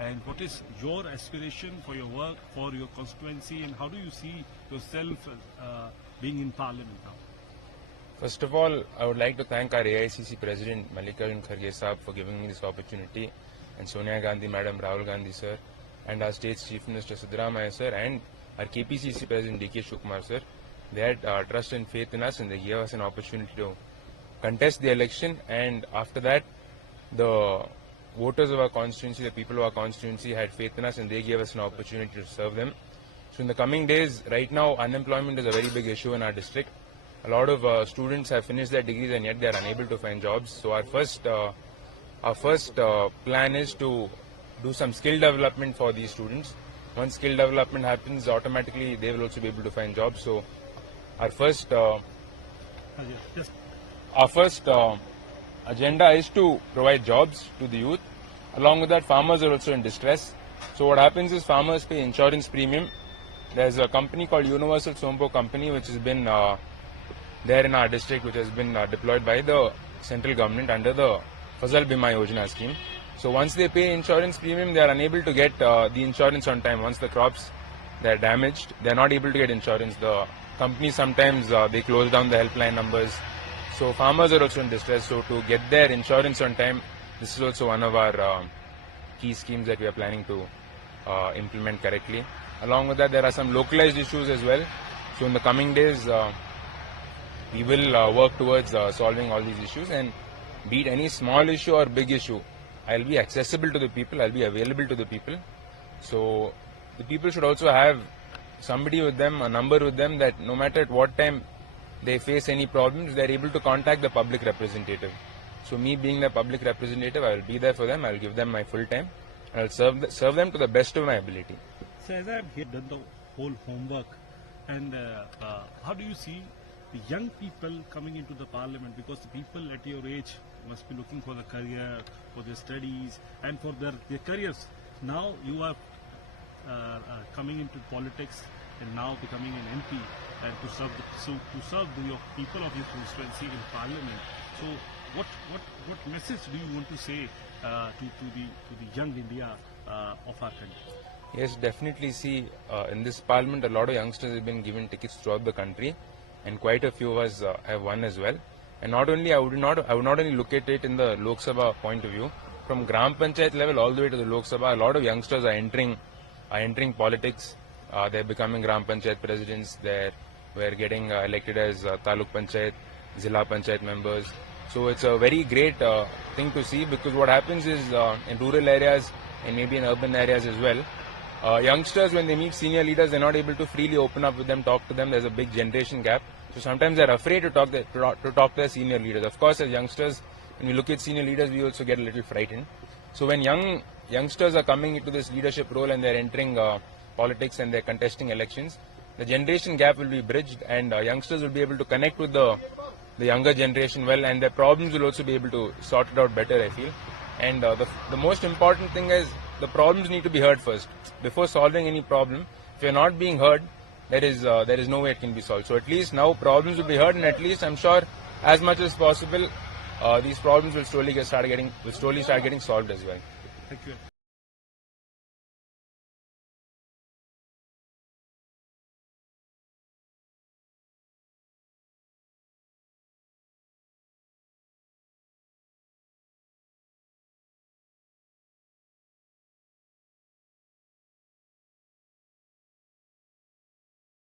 And what is your aspiration for your work, for your constituency, and how do you see yourself being in Parliament now? First of all, I would like to thank our AICC President Mallikarjun Kharge Sahab for giving me this opportunity, and Sonia Gandhi Madam, Rahul Gandhi Sir, and our State's Chief Minister Siddaramaiah Sir, and our KPCC President DK Shivakumar Sir. They had trust and faith in us, and they gave us an opportunity to contest the election. And after that, the voters of our constituency, the people of our constituency had faith in us, and they gave us an opportunity to serve them. So in the coming days, right now, unemployment is a very big issue in our district. A lot of students have finished their degrees and yet they are unable to find jobs. So our first plan is to do some skill development for these students. Once skill development happens, automatically they will also be able to find jobs. So our first agenda is to provide jobs to the youth. Along with that, farmers are also in distress. So what happens is farmers pay insurance premium. There's a company called Universal Sompo Company which has been there in our district, which has been deployed by the central government under the Fasal Bima Yojana scheme. So once they pay insurance premium, they are unable to get the insurance on time. Once the crops they are damaged, they are not able to get insurance. The company sometimes they close down the helpline numbers. So farmers are also in distress. So to get their insurance on time, this is also one of our key schemes that we are planning to implement correctly. Along with that, there are some localized issues as well. So in the coming days, we will work towards solving all these issues, and be it any small issue or big issue, I'll be accessible to the people, I'll be available to the people. So the people should also have somebody with them, a number with them, that no matter at what time they face any problems, they're able to contact the public representative. So me being the public representative, I will be there for them, I'll give them my full time, I'll serve them to the best of my ability. So as I've done the whole homework, and how do you see the young people coming into the Parliament? Because the people at your age must be looking for the career, for their studies, and for their careers. Now you are coming into politics and now becoming an MP, and to serve your people of your constituency in Parliament. So what message do you want to say to the young India of our country? Yes, definitely. See, in this Parliament, a lot of youngsters have been given tickets throughout the country, and quite a few of us have won as well. And not only I would not only look at it in the Lok Sabha point of view, from Gram Panchayat level all the way to the Lok Sabha, a lot of youngsters are entering politics. They're becoming Gram Panchayat presidents. We're getting elected as Taluk Panchayat, Zilla Panchayat members. So it's a very great thing to see, because what happens is in rural areas and maybe in urban areas as well, youngsters, when they meet senior leaders, they're not able to freely open up with them, talk to them. There's a big generation gap. So sometimes they're afraid to talk to their senior leaders. Of course, as youngsters, when we look at senior leaders, we also get a little frightened. So when youngsters are coming into this leadership role and they're entering politics and they're contesting elections, the generation gap will be bridged, and youngsters will be able to connect with the younger generation well, and their problems will also be able to sort it out better, I feel. And the most important thing is the problems need to be heard first. Before solving any problem, if you're not being heard, there is no way it can be solved. So at least now problems will be heard, and at least I'm sure as much as possible these problems will slowly start getting solved as well. Thank you.